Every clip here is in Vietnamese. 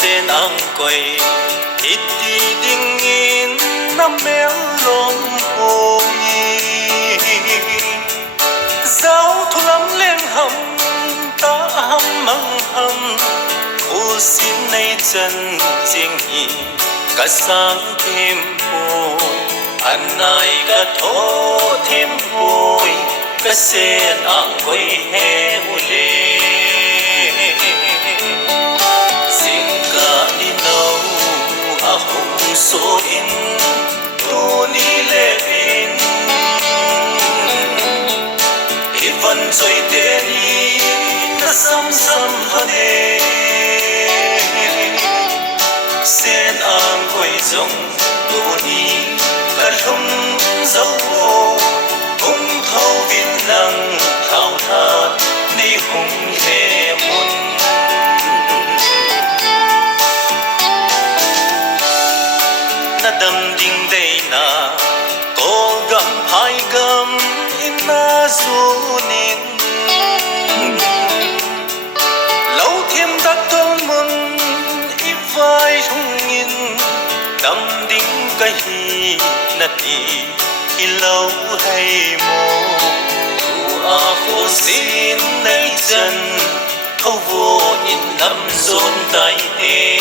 sen ang quay ít đi đinh in năm méo lom ôi giáo thu lắm lên hầm ta hầm măng hầm ô xin nay chân chính hi cả sáng thêm bồi anh ai cả thố thêm bồi cả sen ang quay hè ule so in tu ni le in ivan choi te ni na sam sam hane sen ang koi jong tu ni ka thum dấu vô hung thâu vin lăng thao tha ni hung he mun đâm đinh đây na có gầm hai gầm in na du nín lâu thêm đắc công mừng ít vai thung in đâm đinh cái hi na đi lâu hay mô tu a khô xin nay chân thâu vô in đâm dồn tay he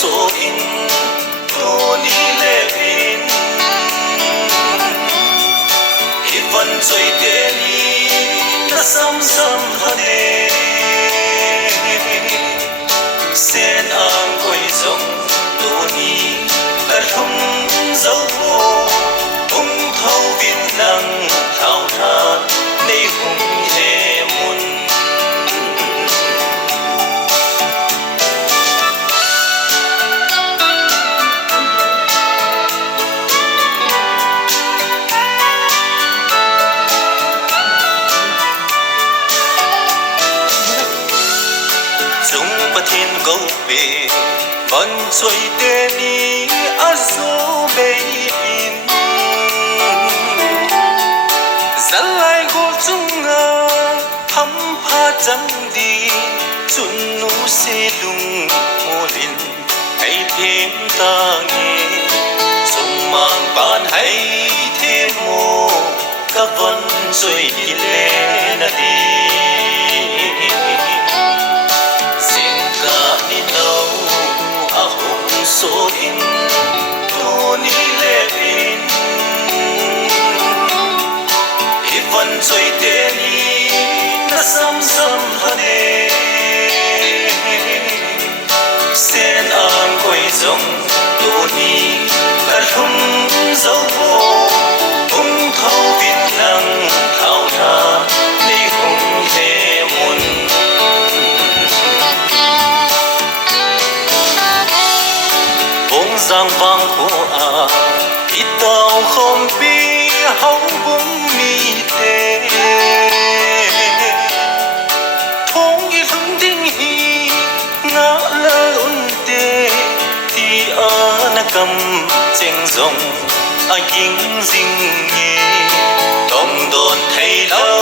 so in tu ni le in ivan choi te ni na sam sam hane sen ang koi jong tu ni ka thum dấu vô hung thâu vin lăng thao tha nei hung he mun thiên câu về vẫn trôi tên đi ở số bể in dẫn lại cô chung ngờ thăm pha chân đi chun nu xe lung mô linh hay thêm ta nghe sông mang bàn hay thêm mô các vẫn trôi đi lên đi so in tu ni le in ivan choi te ni na sam sam hane sen ang koi jong tu ni ka thum dấu vô hung thâu vin lăng thao tha ni hung he mun giang vang của ít tàu không bi hấu bóng mi tê thong y lung ding hi ngã lơ un tê thì na cầm chênh rong ging ding nghe đồng đồn thấy lâu